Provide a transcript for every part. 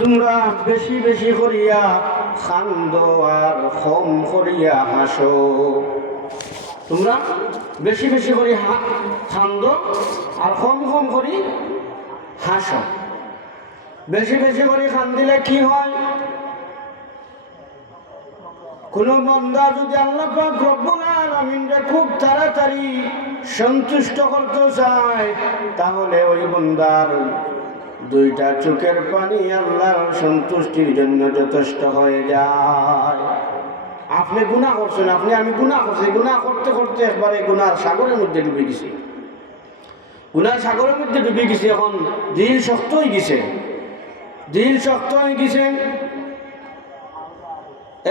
তোমরা বেশি বেশি করিয়া খান্দো আর কম করিয়া হাসো। তোমরা বেশি বেশি করে খান্দো আর কম কম করি হাসো। বেশি বেশি করে খান্দিলে কি হয়? কোন বান্দা যদি আল্লাহ পাক রব্বুল আলামিনকে খুব তাড়াতাড়ি সন্তুষ্ট করতে চায়, তাহলে ওই বান্দার দুইটা চোখের পানি আল্লাহর সন্তুষ্টির জন্য যথেষ্ট হয়ে যায়। আপনি গুনাহ করছেন, আমি গুনাহ করছি, গুনাহ করতে করতে একবারে গুনার সাগরের মধ্যে ডুবে গেছি, গুনার সাগরের মধ্যে ডুবে গেছি। এখন দিল শক্ত হয়ে গেছে, দিল শক্ত হয়ে গেছে।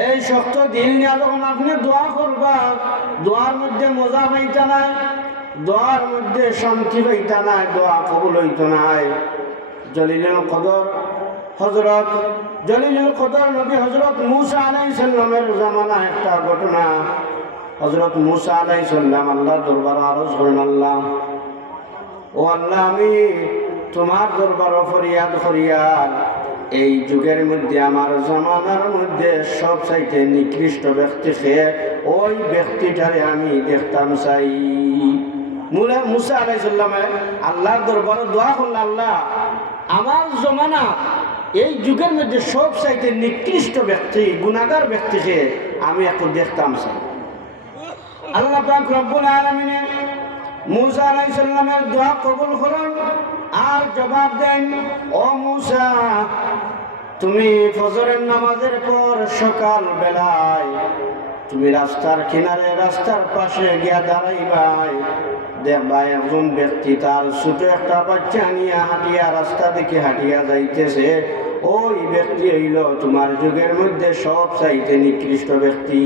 এই শক্ত দিল নিয়ে যখন আপনি দোয়া করবা, দোয়ার মধ্যে মজা পাইতা নাই, দোয়ার মধ্যে শান্তি পাইতা নাই, দোয়া কবুল হইত নাই। জলিলুল কদর হযরত জলিলুল কদর নবী হযরত মূসা আলাইহিস সালামের জামানা একটা ঘটনা। হযরত মূসা আলাইহিস সালাম আল্লাহর দরবারে আরজ করেন, আল্লাহ ও আল্লাহ, আমি তোমার দরবারে ফরিয়াদ ফরিয়াদ, এই যুগের মধ্যে আমার জামানার মধ্যে সবচাইতে নিকৃষ্ট ব্যক্তিকে ওই ব্যক্তিটারে আমি দেখতাম চাই। মূসা আলাইহিস সালামে আল্লাহর দরবারে দোয়া করলেন, আল্লাহ আমার জমানা এই যুগের মধ্যে সবচাইতে নিকৃষ্ট ব্যক্তি, গুনাহগার ব্যক্তিকে আমি একটু দেখতাম চাই। আল্লাহ পাক রব্বুল আলামিন মূসা আলাইহিস সালামের দোয়া কবুল করেন আর জবাব দেন, ও মূসা, তুমি ফজরের নামাজের পর সকাল বেলায় তুমি রাস্তার কিনারে, রাস্তার পাশে গিয়া দাঁড়াইবাই, দেখবা একজন ব্যক্তি তার ছোট একটা বাচ্চা নিয়ে হাঁটিয়া রাস্তা দিকে হাঁটিয়া যাইতেছে। ওই ব্যক্তি হইল তোমার যুগের মধ্যে সব চাইতে নিকৃষ্ট ব্যক্তি।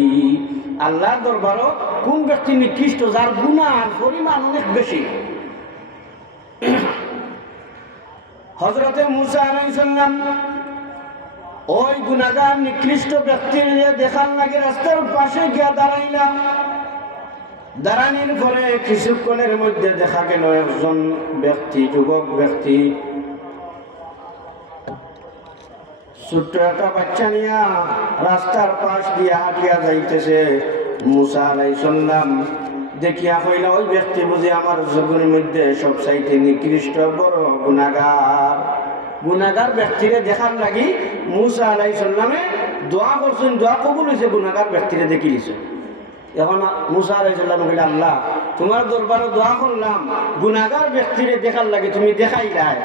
আল্লাহর দরবারও কোন ব্যক্তি নিকৃষ্ট? যার গুনার পরিমাণ অনেক বেশি। হযরতে মূসা আলাইহিস সালাম ওই গুনাহগার নিকৃষ্ট ব্যক্তির দেখার লাগে রাস্তার পাশে গিয়া দাঁড়াইলাম। দাঁড়ানির পরে কিছুক্ষণের মধ্যে দেখা গেল একজন ব্যক্তি, যুবক ব্যক্তি, ছোট্ট একটা বাচ্চা নিয়া রাস্তার পাশ দিয়ে হাঁটিয়া যাইতেছে। মূসা আলাইহিস সালাম দেখিয়া কইলা, ওই ব্যক্তি বুঝি আমার যুগের মধ্যে সবচাইতে নিকৃষ্ট বড় গুনাহগার। গুনাহগার ব্যক্তিরে দেখার লাগি মূসা আলাইহিস সালামে দোয়া করছেন, দোয়া কবুল হয়েছে, গুনাহগার ব্যক্তিরে দেখি দিয়েছে। এখন মূসা আলাইহিস সালাম কইলা, আল্লাহ তোমার দরবারে দোয়া করলাম, গুনাহগার ব্যক্তিরে দেখার লাগে তুমি দেখাইলাই,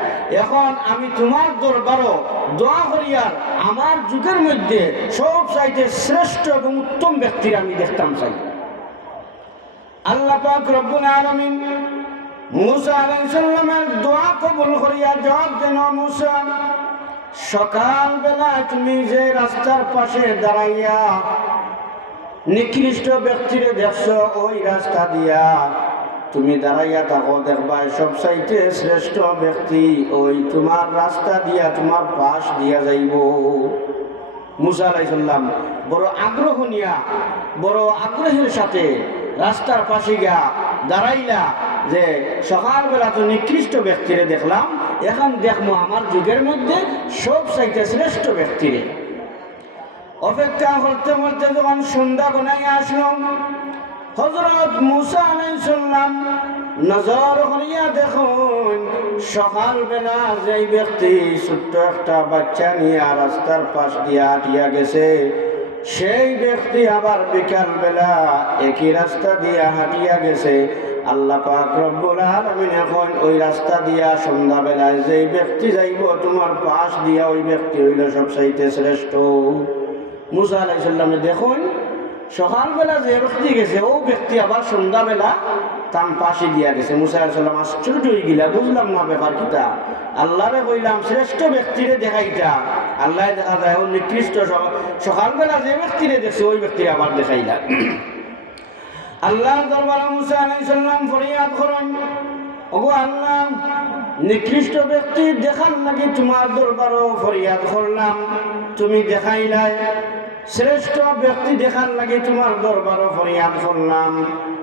এখন আমি তোমার দরবারও দোয়া করিয়ার আমার যুগের মধ্যে সব চাইতে শ্রেষ্ঠ এবং উত্তম ব্যক্তির আমি দেখতাম চাই। আল্লাহ পাক রব্বুল আলামিন মূসা আলাইহিস সালামের দোয়া কবুল করিয়া জবাব দেন, মূসা, সকাল বেলা তুমি যে রাস্তার পাশে দাঁড়াইয়া নিকৃষ্ট ব্যক্তিরে দেখছো, ওই রাস্তা দিয়া তুমি দাঁড়াইয়া থাকো, দেখবা সবচাইতে শ্রেষ্ঠ ব্যক্তি ওই তোমার রাস্তা দিয়া, তোমার পাশ দিয়া যাইব। মূসা আলাইহিস সালাম বড় আগ্রহ নিয়া, বড় আগ্রহের সাথে রাস্তার পাশে গিয়া দাঁড়াইলা যে সকালবেলা তো নিকৃষ্ট ব্যক্তিরে দেখলাম, এখন দেখবো আমার যুগের মধ্যে সবচাইতে শ্রেষ্ঠ ব্যক্তিরে। অপেক্ষা করতে করতে যখন সন্ধ্যা গনাইয়া আসলো, হযরত মূসা আলাইহিস সালাম নজর করিয়া দেখুন, সকালবেলা যেই ব্যক্তি ছোট্ট একটা বাচ্চা নিয়ে রাস্তার পাশ দিয়া হাঁটিয়া গেছে, সেই ব্যক্তি আবার বিকালবেলা একই রাস্তা দিয়া হাঁটিয়া গেছে। আল্লাহ পাক রব্বুল আলামিন এখন ওই রাস্তা দিয়া সন্ধ্যাবেলায় যেই ব্যক্তি যাইব তোমার পাশ দিয়া, ওই ব্যক্তি হইল সবচাইতে শ্রেষ্ঠ। মূসা আলাইহিস সালাম দেখুন, সকালবেলা যে ব্যক্তি গেছে ও ব্যক্তি আবার সন্ধ্যাবেলা তার পাশে দিয়া গেছে। মূসা আলাইহিস সালাম আশ্চর্য হয়ে গেলা, বুঝলাম না ব্যাপার কিটা। আল্লাহরে কইলাম শ্রেষ্ঠ ব্যক্তিরে দেখাইতা, আল্লাহ দেখা যায় ও নিকৃষ্ট। সকালবেলা যে ব্যক্তিরে দেখছে ওই ব্যক্তিরে আবার দেখাইলা। আল্লাহর দরবারে মূসা আলাইহিস সালাম ফরিয়াদ করেন, ওগো আল্লাহ, নিকৃষ্ট ব্যক্তি দেখার নাকি তোমার দরবারও ফরিয়াদ করলাম, তুমি দেখাইলাই। শ্রেষ্ঠ ব্যক্তি দেখার লাগে তোমার দরবারও ফরিয়াদ করলাম,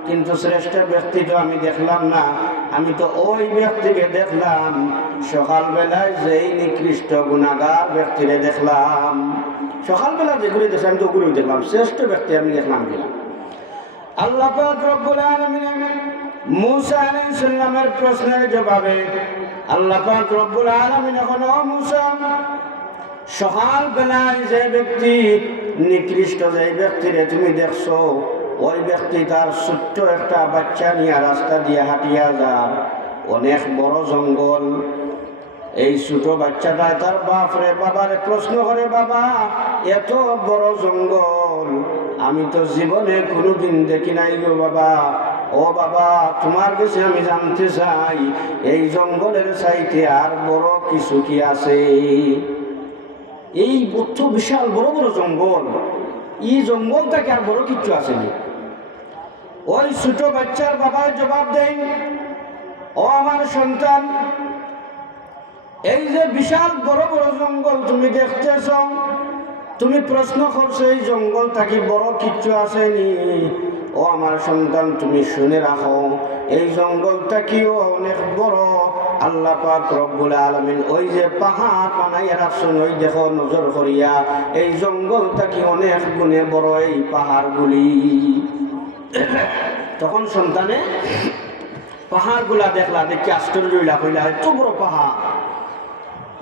কিন্তু শ্রেষ্ঠ ব্যক্তি তো আমি দেখলাম না। আমি তো ওই ব্যক্তিকে দেখলাম সকালবেলায় যেই নিকৃষ্ট গুণাগার ব্যক্তিরে দেখলাম। সকালবেলা যেগুলি দেখলাম তো ওগুলোই দেখলাম, শ্রেষ্ঠ ব্যক্তি আমি দেখলাম কিনা। আল্লাহ পাক রব্বুল আলামিন মূসা আলাইহিস সালামের প্রশ্নের জবাবে আল্লাহ পাক রব্বুল আলামিন এখন, ও মূসা, সকালবেলায় যে ব্যক্তি নিকৃষ্ট যে ব্যক্তিরে তুমি দেখছো, ওই ব্যক্তি তার ছোট্ট একটা বাচ্চা নিয়ে রাস্তা দিয়ে হাঁটিয়া যায়, অনেক বড় জঙ্গল। এই ছোট বাচ্চাটা তার বাবারে প্রশ্ন করে, বাবা এত বড় জঙ্গল আমি তো জীবনে কোনোদিন দেখি নাই গো বাবা। ও বাবা, তোমার কাছে আমি জানতে চাই এই জঙ্গলের চাইতে আর বড় কিছু কি আছে? এই বদ্ধ বিশাল বড় বড় জঙ্গল, এই জঙ্গলটাকে আর বড় কিছু আসেনি। ওই ছোট বাচ্চার বাবার জবাব দেন, ও আমার সন্তান, এই যে বিশাল বড় বড় জঙ্গল তুমি দেখতেছ, তুমি প্রশ্ন করছো এই জঙ্গলটা কি বড় কিচ্ছু আসেনি? ও আমার সন্তান, তুমি শুনে রাখো, এই জঙ্গলটা কিও অনেক বড়। আল্লাহ পাক রব্বুল আলামিন ওই যে পাহাড় বানাইয়া রাখছেন, ওই দেখো নজর করিয়া, এই জঙ্গলটা কি অনেক গুণে বড় এই পাহাড়গুলি। তখন সন্তানে পাহাড়গুলা দেখলা, দেখি আশ্চর্য হইলা, কইলা এত বড় পাহাড়।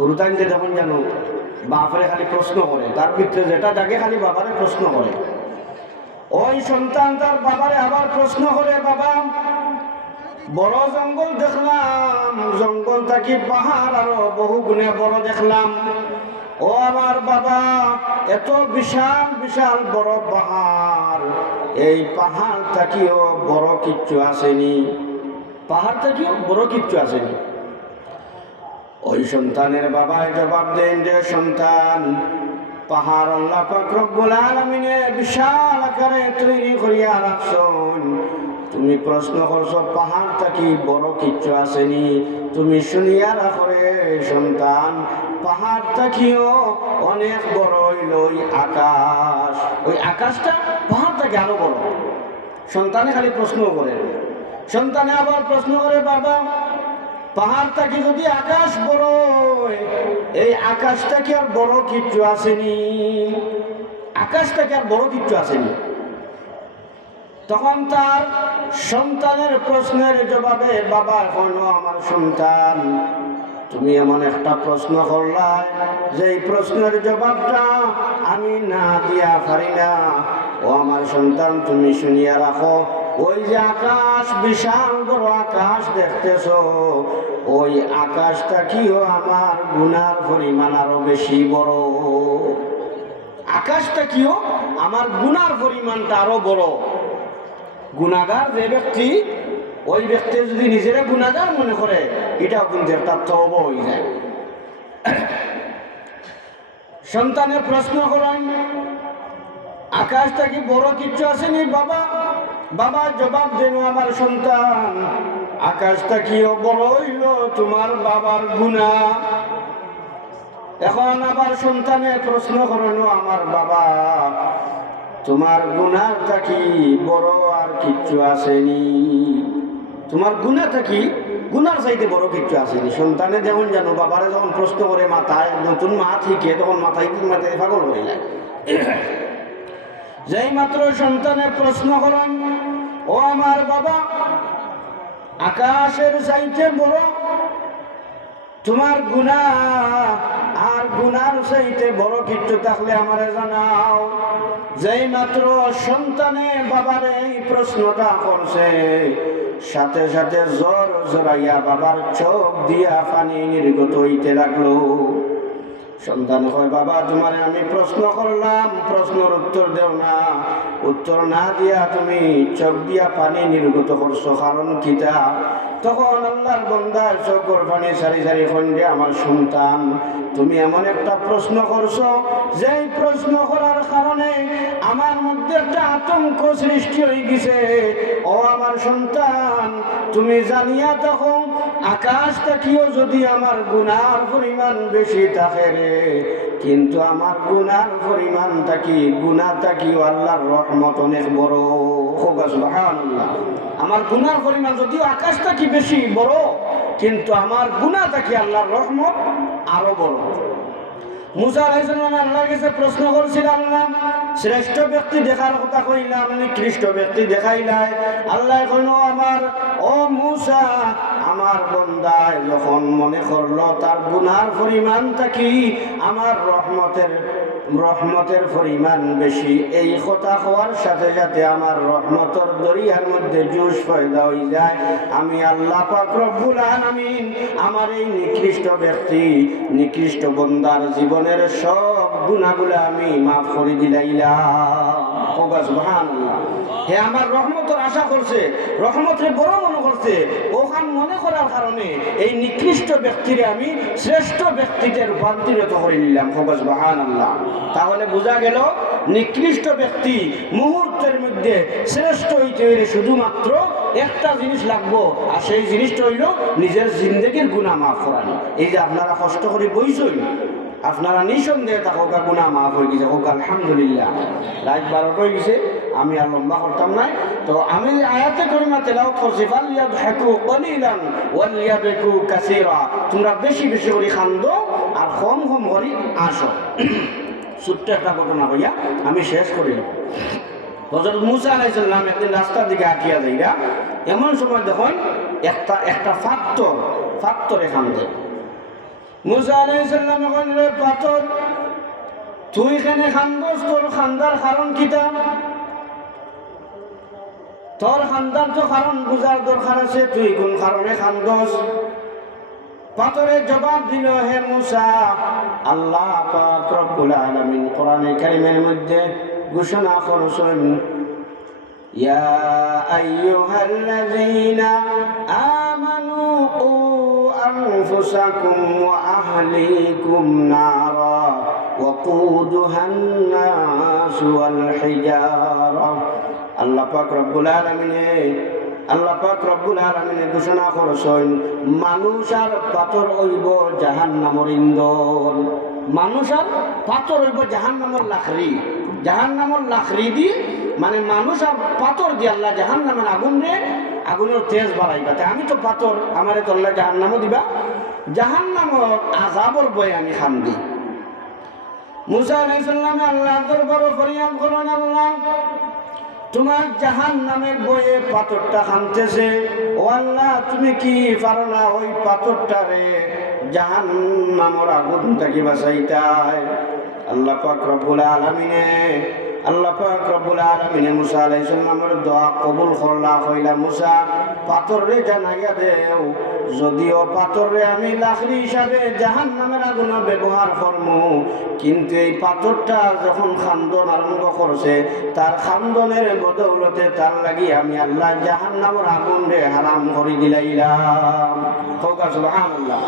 রুতাইনতে যখন জানো বাপরে খালি প্রশ্ন করে, তার ভিতরে যেটা জাগে খালি বাবারে প্রশ্ন করে। ওই সন্তান তার বাবারে আবার প্রশ্ন করে, বাবা বড় জঙ্গল দেখলাম, জঙ্গলটা কি পাহাড় আরো বহু গুণে বড় দেখলাম। ও আমার বাবা, এত বিশাল বিশাল বড় পাহাড়, এই পাহাড়টা কিও বড় কিচ্ছু আসেনি, পাহাড়টা কিও বড় কিচ্ছু আসেনি। ওই সন্তানের বাবায় জবাব দেন যে, সন্তান, পাহাড় আল্লাহ পাক রব্বুল আলামিনে বিশাল আকারে তৈরি করিয়া রাখছেন, তুমি প্রশ্ন করছো পাহাড়টা কি বড় কিচ্ছু আসেনি। তুমি শুনিয়া রাখো রে সন্তান, পাহাড়টা কিও অনেক বড় হইল ওই আকাশ, ওই আকাশটা পাহাড়টাকে আরো বড়। সন্তানে খালি প্রশ্ন করে, সন্তানে আবার প্রশ্ন করে, বাবা পাহাড়টা কি যদি আকাশ বড়, এই আকাশটা কি আর বড় কিচ্ছু আসেনি? আকাশটা কি আর বড় কিচ্ছু আসেনি? তখন তার সন্তানের প্রশ্নের জবাবে বাবা হইল, আমার সন্তান, তুমি এমন একটা প্রশ্ন করলা যে প্রশ্নের জবাবটা আমি না দিয়া পারি না। ও আমার সন্তান, তুমি শুনিয়া রাখো, ওই যে আকাশ, বিশাল বড় আকাশ দেখতেছ, ওই আকাশটা কিও আমার গুনার পরিমাণ আরো বেশি বড়। আকাশটা কিও আমার গুনার পরিমাণটা আরো বড়। গুনাগার যে ব্যক্তি, ওই ব্যক্তি যদি নিজেরা গুনাগার মনে করে, এটাও কিন্তু একটা তওবা হয়ে যায়। সন্তানের প্রশ্ন করেন, আকাশটা কি বড় কিচ্ছু আসেনি বাবা? বাবা জবাব দেন, আমার সন্তান, আকাশটা কিও বড় হইল তোমার বাবার গুনাহ। এখন আবার সন্তানের প্রশ্ন করেন, আমার বাবা তোমার গুনাহটা কি বড় আর কিচ্ছু আসেনি? তোমার গুনাহটা কি গুনার চাইতে বড় কিচ্ছু আসেনি? সন্তানে যেমন জানো বাবারে যখন প্রশ্ন করে, মাথায় নতুন মা থেকে তখন মাথায় পাগল হয়ে যায়। যেই মাত্র সন্তানের প্রশ্ন করেন, ও আমার বাবা আকাশের চাইতে বড় তোমার গুনাহ, আর গুনার চাইতে বড় কিচ্ছু থাকলে আমারে জানাও। যেই মাত্র সন্তানে বাবার এই প্রশ্নটা করছে, সাথে সাথে জ্বর জড়াইয়া বাবার চোখ দিয়া পানি নির্গত হইতে লাগলো। সন্তান হয়, বাবা তোমারে আমি প্রশ্ন করলাম, প্রশ্নের উত্তর দেও না, উত্তর না দিয়া তুমি চোখ দিয়া পানি নির্গত করছো, কারণ কিতা? তখন আল্লাহর বান্দা চোখের পানি সারি সারি খন্ডে, আমার সন্তান তুমি এমন একটা প্রশ্ন করছো, যেই প্রশ্ন করার কারণে আমার মধ্যে একটা আতঙ্ক সৃষ্টি হয়ে গেছে। ও আমার সন্তান, তুমি জানিয়া তখন আকাশ তাকিও যদি আমার গুনার পরিমাণ বেশি থাকে রে, কিন্তু আমার গুনার পরিমাণ তাকি গুনাহ তাকিও আল্লাহর রহমত অনেক বড়। সুবহানাল্লাহ। আমার গুনার পরিমাণ যদিও আকাশ তাকি বেশি বড়, কিন্তু আমার গুনাহ তাকি আল্লাহর রহমত আরো বড়। মুসা আলাইহিস সালাম আল্লাহর কাছে প্রশ্ন করছিলেন, আল্লাহ শ্রেষ্ঠ ব্যক্তি দেখার কথা কইলাম, নিকৃষ্ট ব্যক্তি দেখাইলাই। আল্লাহ কইল, ও মুসা, আমার বান্দায় যখন মনে করলো তার গুনার পরিমাণ থাকি আমার রহমতের পরিমাণ বেশি, এই কথা হওয়ার সাথে সাথে আমার রহমতের দরিয়ার মধ্যে জোশ পয়দা হয়ে যায়। আমি আল্লাহ পাক রব্বুল আলামিন আমার এই নিকৃষ্ট ব্যক্তি, নিকৃষ্ট বান্দার জীবনের সব গুনাহগুলো আমি মাফ করে দিলাইলাম। সুবহানাল্লাহ। হে আমার রহমতের আশা করছে, রহমতের বড় মনে করছে, ওখান মনে করার কারণে এই নিকৃষ্ট ব্যক্তিরে আমি শ্রেষ্ঠ ব্যক্তিতে রূপান্তরিত করে নিলাম। সুবহানাল্লাহ। তাহলে বোঝা গেল নিকৃষ্ট ব্যক্তি মুহূর্তের মধ্যে শ্রেষ্ঠ হইতে হইলে শুধুমাত্র একটা জিনিস লাগবো, আর সেই জিনিসটা হইল নিজের জিন্দেগির গুনাহ মাফ করানো। এই যে আপনারা কষ্ট করে বইছই, আপনারা নিঃসন্দেহে থাকুক গুনাহ মাফ হয়ে গেছে, হোক আলহামদুলিল্লাহ। রাত 12টা হয়ে গেছে, আমি আর লম্বা করতাম নাই। তো আমি আয়াতে করিমা তেলাওয়াত করছি, ফালইয়াদহাকু কলিলান ওয়ালইয়াবকু কাসীরা। তোমরা বেশি বেশি করে খান্দো আর কম কম করে আসো। ছোট্ট একটা ঘটনা হইয়া আমি শেষ করিল। হযরত মুসা আলাইহিস সালাম একদিন রাস্তার দিকে হাঁটিয়া যাইরা, এমন সময় দেখুন একটা পাথরে খান্দে। মুসা আলাইহিস সালাম কইলেন, রে পাথর, তুই এখানে খান্দস, তোর খান্দার কারণ কিটা? তোর খান্দার তো কারণ বুঝার দরকার আছে, তুই কোন কারণে খান্দস? পাথরে জবাব দিল, হে মুসা, আল্লাহ পাক রব্বুল আলামিন কোরআনে কারীমের মধ্যে ঘোষণা করেছেন, ইয়া আইয়ুহাল্লাযীনা আমানু কু আনফুসাকুম ওয়া আহলিকুম নারা ওয়াকুদুহান নাস ওয়াল হিজারা। আল্লাহ পাক রব্বুল আলামিনে ঘোষণা করেছেন, মানুষ আর পাথর হইব জাহান্নামের ইন্ধন। মানুষ আর পাথর হইব জাহান্নামের লাকড়ি। জাহান্নামের লাকড়ি দি মানে মানুষ আর পাথর দিয়ে আল্লাহ জাহান্নামের আগুনের তেজ বাড়াইবা। আমি তো পাথর, আমারে তো আল্লাহ জাহান্নামও দিবা, জাহান্নামের আযাবের বয়ে আমি খান্দি। মুসা আলাইহিস সালাম আল্লাহর দরবারে ফরিয়াদ করেন, আল্লাহ তোমার জাহান্নামের বয়ে পাথরটা খানতেছে, ও আল্লাহ তুমি কি পারো না ওই পাথরটারে জাহান্নামের আগুন থেকে বাঁচাইতাই? আল্লাহ পাক রব্বুল আলামিনে মুসা আলাইহিস সালামের দোয়া কবুল করলা। কইলা, মুসা, পাথরে জানাইয়া দেও, যদিও পাথরে আমি লাকড়ি হিসাবে জাহান্নামের আগুনে ব্যবহার করমু, কিন্তু এই পাথরটা যখন খান্দন আরম্ভ করছে, তার খান্দনের বদৌলতে তার লাগি আমি আল্লাহ জাহান্নামের আগুনে হারাম করে দিলাইলাম। সুবহানাল্লাহ।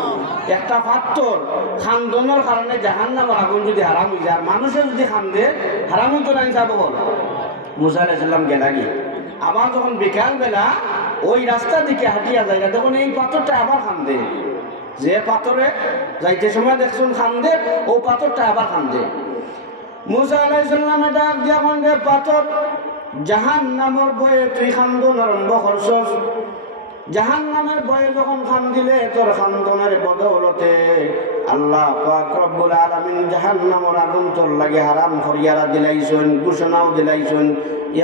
একটা পাথর খান্দনের কারণে জাহান্নামের আগুন যদি হারাম হয়ে যায়, মানুষের যদি খান্দে হারাম হইতো না? যাব মুসা আলাইহিস সালাম গেলা গিয়ে আবার যখন বিকালবেলা ওই রাস্তার দিকে হাঁটিয়া যায়, তখন এই পাথরটা আবার খান্দে। যে পাথরে যাইতে সময় দেখছুন খান্দে, ও পাথরটা আবার খান্দে। মুসা আলাইহিস সালামে ডাক দিয়া বলেন, রে পাথর, জাহান্নামের বয়ে তুই খান্দন আরম্ভ করছস। জাহান্নামের বয়ে যখন খান্দিলে, তোর খান্দনের বদৌলতে আল্লাহ পাক রব্বুল আলামিন জাহান্নামের আগুন তোর লাগে হারাম করিয়া দিলাইছেন, ঘোষণাও দিলাইছেন।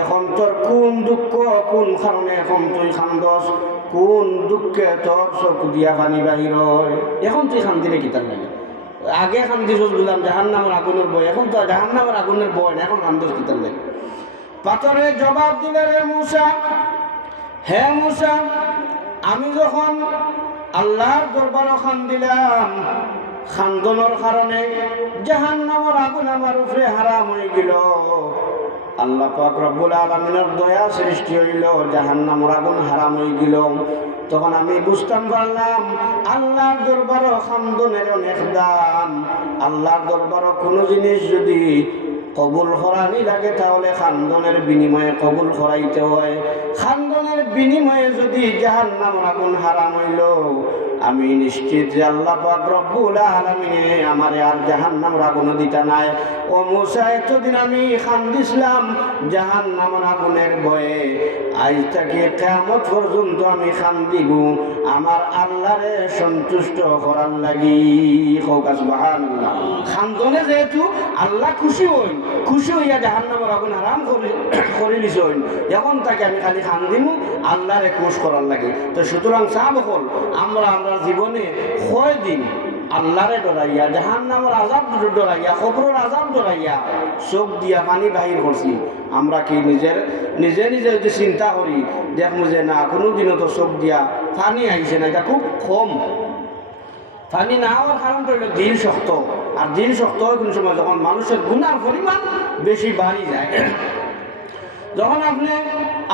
এখন তোর কোন দুঃখ, কোন কারণে এখন তুই খান্দস? কোন দুঃখে তোর চকু দিয়া পানি বাহির হয়? এখন তুই খান্দিলে কিতার লাগে? আগে খান্দিস বললাম জাহান্নামের আগুনের বয়, এখন তো জাহান্নামের আগুনের বয় না, এখন খান্দস কিতার লাগে? পাথরে জবাব দিলে, রে মুসা, হে মুসা, আমি যখন আল্লাহর দরবারে খান্দিলাম, খান্দনের কারণে জাহান্নামের আগুন আমার উপরে হারাম হয়ে গেল। আল্লাহ পাক রব্বুল আলামিনের দয়া সৃষ্টি হইল, জাহান্নামের আগুন হারাম হয়ে গেল। তখন আমি বুঝতাম পারলাম আল্লাহর দরবারে খান্দনের অনেক দাম। আল্লাহর দরবারে কোনো জিনিস যদি কবুল করানি লাগে, তাহলে খান্দনের বিনিময়ে কবুল করাইতে হয়। খান্দনের বিনিময়ে যদি জাহান্নামের আগুন হারাম হইল, আমি নিশ্চিত যে আল্লাহ পাক রব্বুল আলামিন আমারে আর জাহান্নামের আগুন দিতা নাই। ও মুসা, এতদিন আমি খান্দিছিলাম জাহান্নামের আগুনের ভয়ে, আজ থেকে কিয়ামত পর্যন্ত আমি খান্দিব আমার আল্লাহরে সন্তুষ্ট করার লাগি। হোক সুবহানাল্লাহ। খান্দনে যেহেতু আল্লাহ খুশি হইয়া জাহান্নামের আগুন হারাম করে দিছেন, এখন তাকে আমি খালি খান্দিমু আল্লাহরে খুশ করার লাগে। তো সুতরাং সাহাবকল, আমরা জীবনে কয় দিন আল্লাহরে ডরাইয়া, জাহান্নামের আযাব ডরাইয়া, কবরের আযাব ডরাইয়া চোখ দিয়া পানি বাহির করছি? আমরা কি নিজে যদি চিন্তা করি দেখবো যে না, কোনোদিনও তো চোখ দিয়া পানি আইছে না। এটা খুব কম। পানি না হওয়ার কারণটা হইল দিল শক্ত। আর দিল শক্ত হয় কোন সময়? যখন মানুষের গুনার পরিমাণ বেশি বাড়ি যায়। যখন আপনি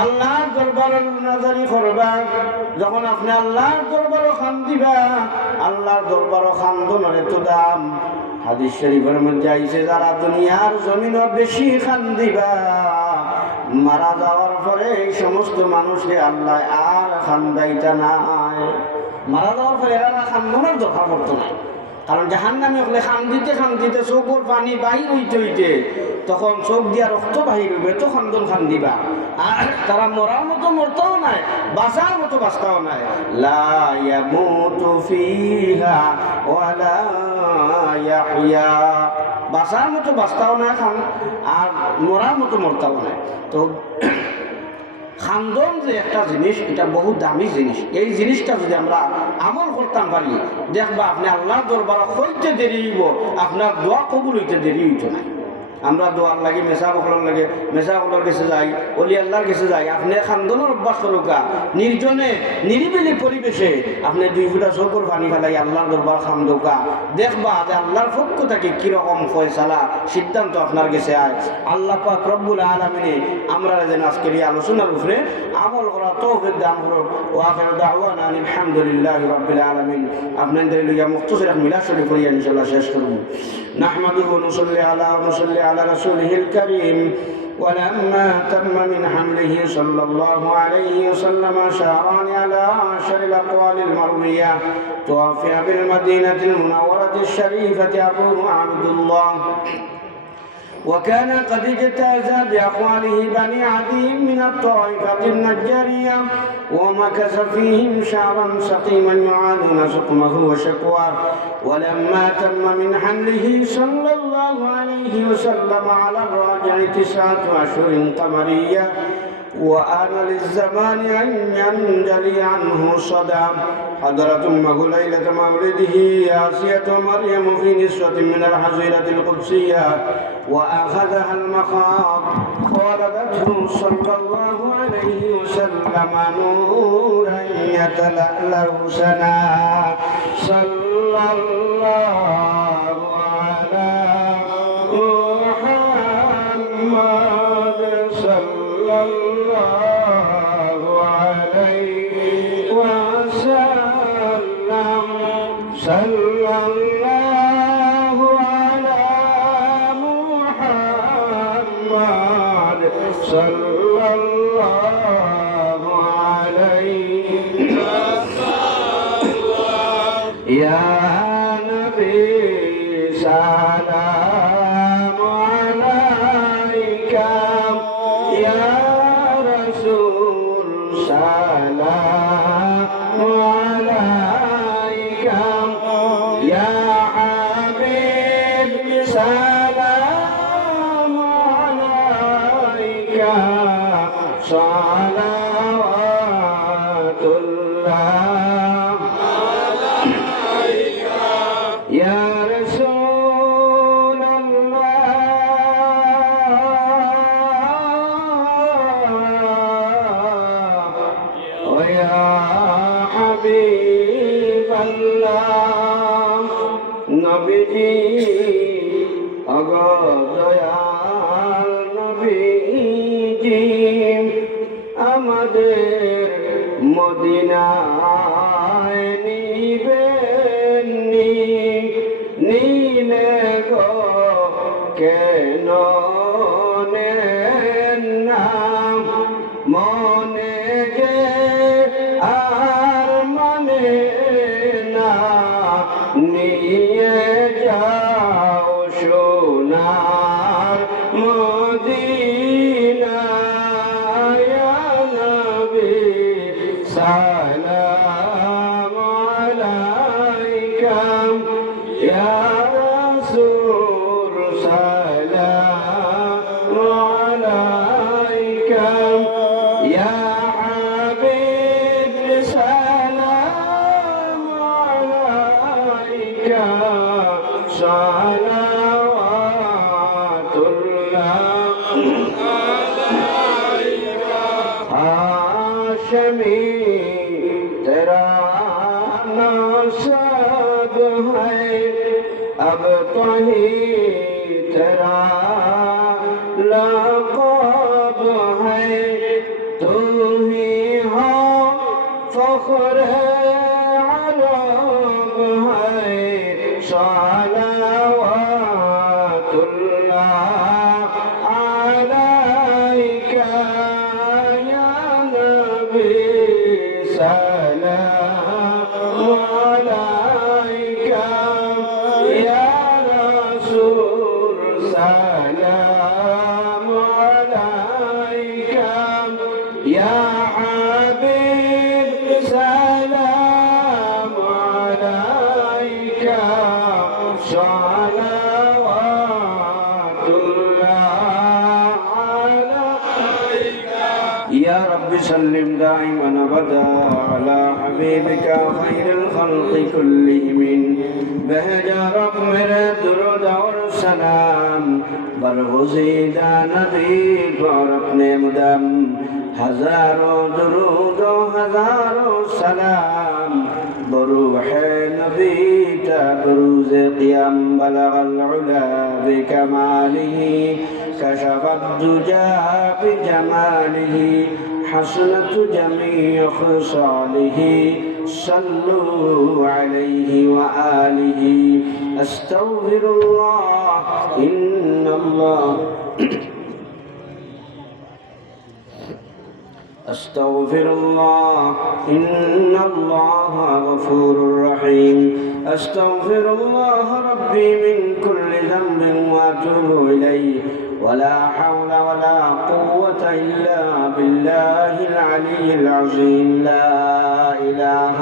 আল্লাহর দরবারে নাজারি করবা, যখন আপনি আল্লাহর দরবারে খান্দিবা, আল্লাহর দরবারে খান্দনের এত দাম। হাদিস শরীফের মধ্যে আইছে, যারা দুনিয়ার জমিনে বেশি খান্দিবা, মারা যাওয়ার পরে এই সমস্ত মানুষকে আল্লাহ আর খান্দাইতা নাই। মারা যাওয়ার পরে এরা খান্দনের দরকার পড়তো না। কারণ জাহান্নামে হলে খান্দিতে চোখের পানি বাহির হইতে তখন চোখ দিয়া রক্ত বাহির হইবে, তো খান্দিবা। আর তারা মরার মতো মরতেও নাই, বাঁচার মতো বাঁচতেও নাই। লা ইয়ামুতু ফিহা ওয়ালা ইয়াহইয়া। বাঁচার মতো বাঁচতেও নাই, আর মরার মতো মরতেও নাই। তো খান্দন যে একটা জিনিস, এটা বহু দামি জিনিস। এই জিনিসটা যদি আমরা আমল করতাম পারি, দেখবা আপনি আল্লাহ দরবার হইতে দেরি হইব, আপনার দোয়া কবুল হইতে দেরি হইতো না। আমরা দোয়ার লাগে মেসা বকলার লাগে, মেসা বকলার কাছে যাই, অলি আল্লাহর কাছে যাই। আপনি খান্দনের অভ্যাস করুকা, নির্জনে নিরিবিলি পরিবেশে আপনি 2 ফুটা চোখের পানি ফেলাই আল্লাহর দরবার খান্দৌকা, দেখবা যে আল্লাহর পক্ষ থেকে কিরকম ফয়সালা সিদ্ধান্ত আপনার কাছে আয়। আল্লাহ পাক রব্বুল আলামিন আমরা যেন আজকের এই আলোচনার উপরে আমল করা তৌফিক দান করুন। ওয়া আখিরু দাওয়ানা আলহামদুলিল্লাহি রাব্বিল আলামিন। আপনাদের লইয়া মুখতাসার মিলাদ শরীফ পড়িয়া ইনশাআল্লাহ শেষ করব। নাহমাদুহু ওয়া নুসাল্লি আলা রাসূলিহিল কারীম। ولما تم من حمله صلى الله عليه وسلم شهران على عشر الأقوال المروية، توفي بالمدينة المنورة الشريفة أبوه عبد الله، وكان قد اجتاز بأقواله بني عدي من الطائفة النجارية، ومكث فيهم شهرا سقيما يعانون سقمه وشكواه. ولما تم من حمله صلى الله عليه وسلم على الراجع 9 أشهر قمرية، وآن للزمان أن ينجلي عنه صدى، حضرت أمه ليلة مولده آسية مريم في نسوة من الحظيرة القدسية، وأخذها المخاض فولدته صلى الله عليه وسلم نورا يتلألأ سنا. صلى الله على محمد صلى الله عليه وسلم. صلى الله على محمد صلى الله عليه وسلم. يا نبي سلام عليك، يا رسول سلام عليك، يا حبيب سلام عليك، صلوات الله عليك يا رسول الله ويا حبيب الله. নবীজি অগদয়াল নবীজি আমাদের মদিনায় নিবেন নিলে গো কেন নেন না মনে যে हाशमी तेरा नासब है अब तो ही तेरा लक़ब है तू ही हो फख्र अरब है सलावतुल्लाह अलैका या नबी सलाम अलैका या रसूल सलाम अलैका या हबीब सलाम अलैका सलावतुल्लाह अलैका या रब्बि सल्लिम दाइमन अबदा अला हबीबिका खैरिल खल्क़ि कुल्लिहिम बेहजा रब मेरे दुरूद और सलाम बरगुज़ीदा नबी पर अपने मुदम हजारों दुरूद हजारों सलाम बरूहे नबी तबरूज़ क़ियाम बलगल उला बिकमालिही कशफत दुजा बिजमालिही हसनत जमीअ ख़िसालिही सल्लू अलैहि व आलिही अस्तग़फिरुल्लाह इन्नल्लाह أستغفر الله إن الله غفور رحيم أستغفر الله ربي من كل ذنب وأتوب إليه ولا حول ولا قوة إلا بالله العلي العظيم لا إله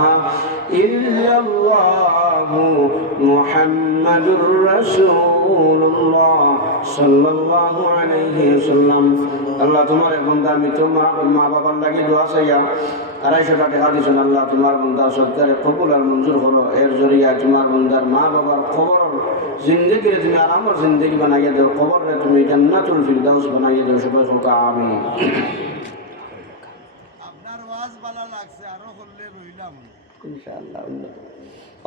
إلا الله محمد رسول الله صلى الله عليه وسلم আল্লাহ তোমার বন্দা আমি তোমার মা বাবার লাগি দোয়া চাইয়া 250 টাকা দিয়েছেন আল্লাহ তোমার বন্দা সরকারে কবুল আর মঞ্জুর করো এর জরিয়া তোমার বন্দার মা বাবার খবর জিন্দেগিরে তুমি আরামের জিন্দেগি বানাইয়া দাও কবরে তুমি জান্নাতুল ফিরদাউস বানাইয়া দাও সবাই হোক আমিন আপনার ওয়াজ ভালো লাগছে আরো করলে রইলাম ইনশাআল্লাহ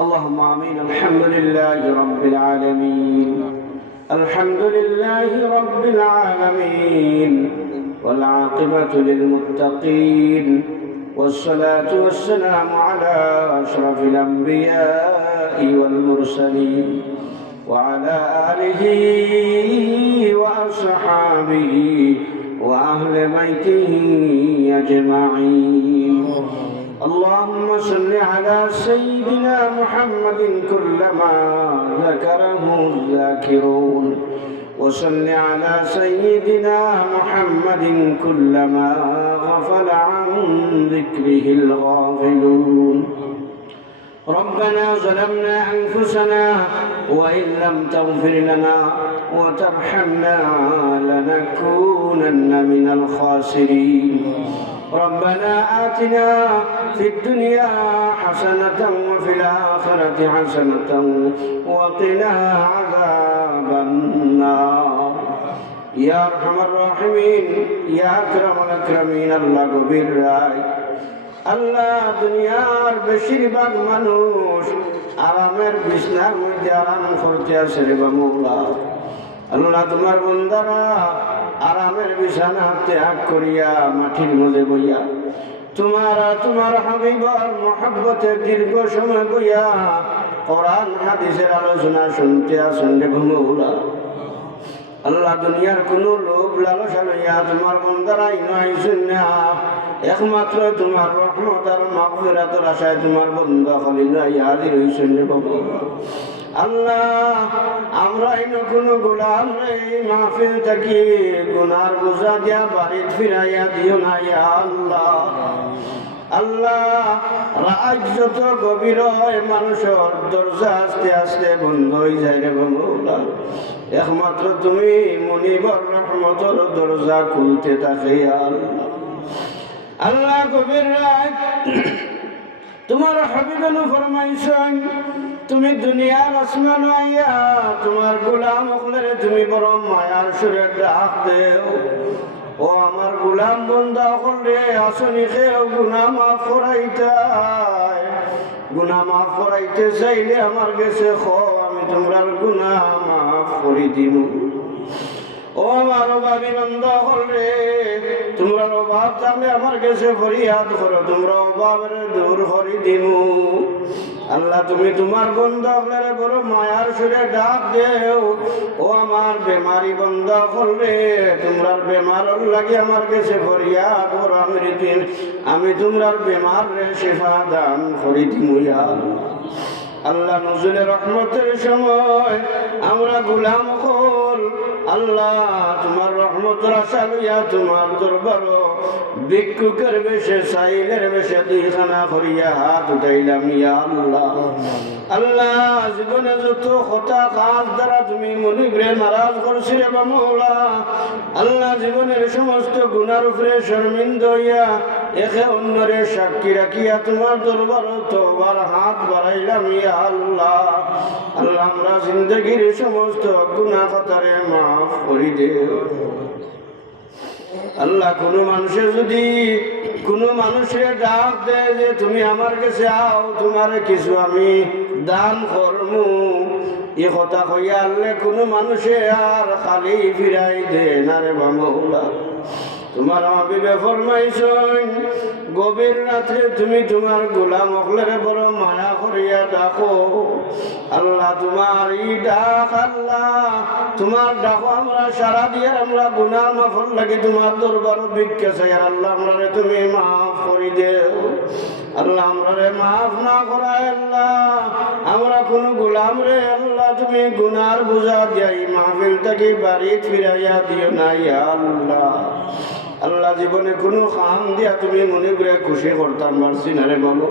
اللهم آمين الحمد لله رب العالمين الحمد لله رب العالمين والعاقبة للمتقين والصلاة والسلام على أشرف الأنبياء والمرسلين وعلى آله وأصحابه وأهل بيته أجمعين اللهم صل على سيدنا محمد كلما ذكره الذاكرون وصل على سيدنا محمد كلما غفل عن ذكره الغافلون ربنا ظلمنا أنفسنا وإن لم تغفر لنا وترحمنا لنكونن من الخاسرين ربنا آتنا في الدنيا حسنة وفي الآخرة حسنة وقنا عذاب النار يا أرحم الراحمين يا أكرم الأكرمين الله গভীর রায় আল্লাহ দুনিয়ার বেশিরভাগ মানুষ আরামের বিছনার মধ্যে আরাম করতে আসে রে বাবা আল্লাহ তোমার বান্দারা আরামের বিছানা ত্যাগ করিয়া মাটির মধ্যে বইয়া তোমার হাবিবর মহব্বতে দীর্ঘ সময় বইয়া কোরআন হাদিসের আলোচনা শুনতে আসেন রে বাবা আল্লাহ দুনিয়ার কোনো লোভ লালসা লইয়া তোমার বান্দারাই নয় শুনে একমাত্র তোমার রহমত আর মাগফিরাতের আশায় তোমার বান্দা খলিলাই হাজির হইছেন রে বাবা আল্লাহ আমরা কোনো গোলাম নেই মাহফিল থাকি গুনার বোঝা দিয়া বাড়ি ফিরাইয়া দিও না ইয়া আল্লাহ আল্লাহ রাত যত গভীর হয় মানুষের দরজা আস্তে আস্তে বন্ধ হয়ে যায় রে বাবা একমাত্র তুমি মনিবর রহমতের দরজা খুলতে থাকে আল্লাহ আল্লাহ গভীর রাত তোমার হাবিবেন ফরমাইছেন তুমি দুনিয়ার আসমান আইয়া তোমার গোলাম হকলে তুমি বড় মায়ার সুরে ডাক দেও। ও আমার গোলাম বন্দা হকলে আসনি খেয়েও গুনাহ মাফ করাইতাই। গুনাহ মাফ করাইতে চাইলে আমার কাছে খো, আমি তোমার গুনাহ মাফ করি দিব। ও আমার অভাবী বান্দা হলে তোমরা অভাব থাকলে আমার কাছে ফরিয়াদ করো, তোমরা অভাবের দূর করি দিব। আল্লাহ তুমি তোমার বন্ধা হলে বড় মায়ার সুরে ডাক দেও। ও আমার বেমারি বন্ধা হলে তোমরা বেমার লাগে আমার কাছে ফরিয়াদ করো, আমি তোমরা বেমার রে শিফা দান করি দিব। আল্লাহ নজরুলের রহমতের সময় আমরা গোলাম হল আল্লাহ তোমার রহমতের আশা লইয়া তোমার দরবার ভিক্ষুকের বেশে সাইলের বেশে দুইখানা করিয়া হাত উঠাইলাম। ইয়া আল্লাহ, আল্লাহ জীবনে যত কথা কাজ দ্বারা তুমি মনিবরে নারাজ করছি রে মৌলা, আল্লাহ জীবনের সমস্ত গুনার উপরে শর্মিন্দ হইয়া একে অন্যরে সাক্ষী রাখিয়া তোমার দরবার তোবার হাত বাড়াইলাম। ইয়া আল্লাহ, আল্লাহ আমরা জিন্দগির সমস্ত গুনাহ খাতারে মাফ করি দেও। আল্লাহ কোনো মানুষের ডাক দেয় যে তুমি আমার কাছে আও, তোমার কিছু আমি দান করমু, এ কথা কইয়া আল্লাহ কোনো মানুষে আর খালি ফিরাই দে না রে মৌলা। তোমার হাবিবে ফরমাইছেন গভীর রাত্রে তুমি তোমার গোলাম হকলের বড় মায়া করিয়া ডাকো। আল্লাহ তোমার ই ডাক, আল্লাহ তোমার ডাকো আমরা সারা দিয়ে আমরা গুনাহ মাফর লাগে তোমার দরবার ভিক্ষা চাই। আল্লাহ আমরা তুমি মাফ করে দেও। আল্লাহ আমরা মাফ না করায় আল্লাহ আমরা কোন গোলাম রে আল্লাহ তুমি গুনার বোঝা দিয়াই মাহফিল থেকে বাড়ি ফিরাইয়া দিও না। ইয়া আল্লাহ, আল্লাহ জীবনে কোনো খাম দিয়া তুমি মনে করে খুশি করতাম পারছি না রে বাবু।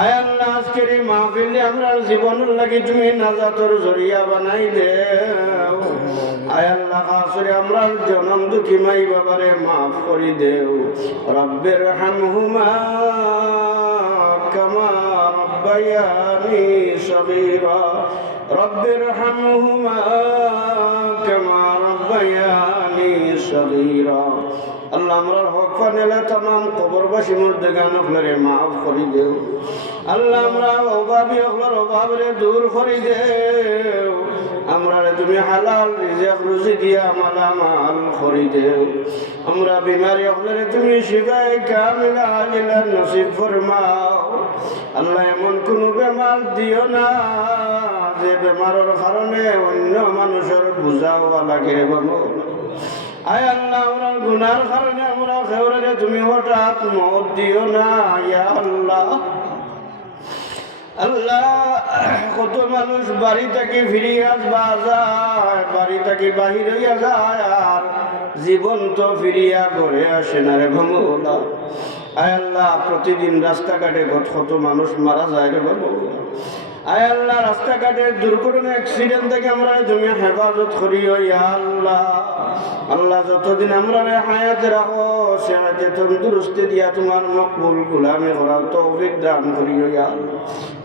আয় আল্লাহ আজকের এই মাহফিলে আমরা জীবনের লাগি তুমি নাজাতর জরিয়া বানাই দে। আয় আল্লাহ আসরে আমরা জনম দুঃখী মাই বাবারে মাফ করি দেও। রব্বির হামহুমা কামা রব্বায়ানি সগীরা, রব্বির হামহুমা কামা রব্বায়ানি সগীরা। আল্লাহ আমরার হক পানেলা तमाम কবরবাসী মুর্দেগান আপনারে মাফ করি দেও। আল্লাহ আমরা অভাবী হকলার অভাবরে দূর করি দেও। আমরা তুমি হালাল রিজিক রুজি দিয়া মালামাল করি দেও। আমরা বিমারি হকলারে তুমি শিফায়ে কামিলা আজিলা নসিব ফরমাও। আল্লাহ এমন কোনো বেমার দিও না যে বেমারের কারণে অন্য মানুষের বুঝাও লাগে রে বাবা। আয় আল্লাহ আমরা গুনার কারণে আমরা খেউরে তুমি হঠাৎ মত দিও না। ইয়া আল্লাহ, আল্লাহ কত মানুষ বাড়ি থেকে ফিরিয়ে আসবা যায়, বাড়ি থেকে বাহির হইয়া যায় আর জীবন তো ফিরিয়া করে আসে না রে ভমলা। আয় আল্লাহ প্রতিদিন রাস্তাঘাটে কত মানুষ মারা যায় রে ভমলা। আয় আল্লাহ রাস্তাঘাটের দুর্ঘটনা অ্যাক্সিডেন্ট থেকে আমরা তুমি হেফাজত করি। ইয়া আল্লাহ, আল্লাহ যতদিন আমরা হায়াতে রাখো সে হায়াতে তন্দুরুস্তি দিয়া তোমার মকবুল গোলামি করার তৌফিক দান করি। ইয়া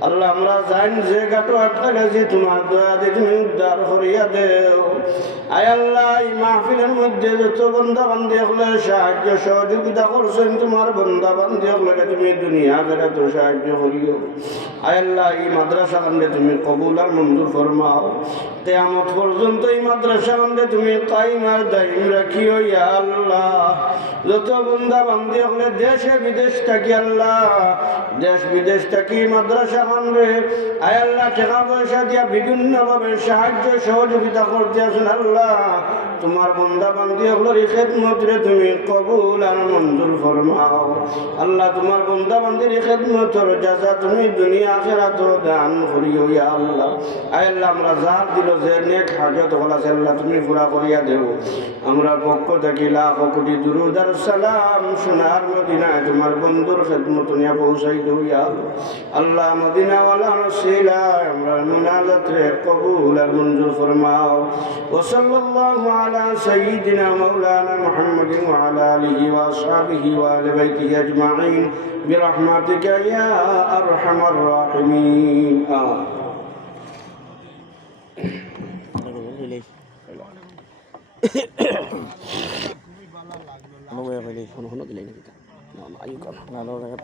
আল্লাহ আমরা জান যে গাটো আটকালে যে তোমার দয়া দিয়ে তুমি উদ্ধার করিয়া দেও। আয় আল্লাহ এই মাহফিলের মধ্যে যত বন্ধা বান্ধি হলে সাহায্য সহযোগিতা করছেন তোমার বন্ধা বান্ধি হলে তুমি দুনিয়া ধরে তো সাহায্য করিও। আয় আল্লাহ এই মাদ্রাসা কান্দে তুমি কবুল আর মঞ্জুর ফরমাও। কিয়ামত পর্যন্ত এই মাদ্রাসা কান্দে তুমি কায়েম আর দায়ম রাখিও। ইয়া আল্লাহ যত বন্ধা বান্ধি হলে দেশে বিদেশ থাকি আল্লাহ দেশ বিদেশ থাকি মাদ্রাসা কান্দে আয় আল্লাহ টাকা পয়সা দিয়া বিভিন্নভাবে সাহায্য সহযোগিতা করতে আসুন। আল্লাহ তোমার বন্ধা বান্ধি হলোর এই খেদমতরে তুমি কবুল আর মঞ্জুর ফরমাও। আল্লাহ তোমার বন্ধা বান্ধির এই খেদমতর জাযা তুমি দুনিয়া আখিরাত দান করিও। ইয়া আল্লাহ, আয় আল্লাহ আমরা যার দিল যে নেক হাজত হলা আল্লাহ তুমি পুরা করিয়া দেও। আমরা পক্ষ থেকে লাখ কোটি দুরূদ আর সালাম সোনার মদিনায় তোমার বন্ধুর খেদমত নিয়ে পৌঁছাই দেও। ইয়া আল্লাহ মদিনাওয়ালার সিলায় আমরা মুনাজাত রে কবুল আর মঞ্জুর ফরমাও। ওয়া সাল্লাল্লাহু আলা সাইয়্যিদিনা মাওলানা মুহাম্মাদিন ওয়া আলা আলিহি ওয়া আসহাবিহি ওয়া আলি বাইতিহি আজমাইন বিরহমাতিকা ইয়া আরহামার রাহিমিন। খুবই ভালো লাগলো কোনো বয়া কইলি কোনো কোনো দিলাই নাকি না না আয়ু কাম না জায়গা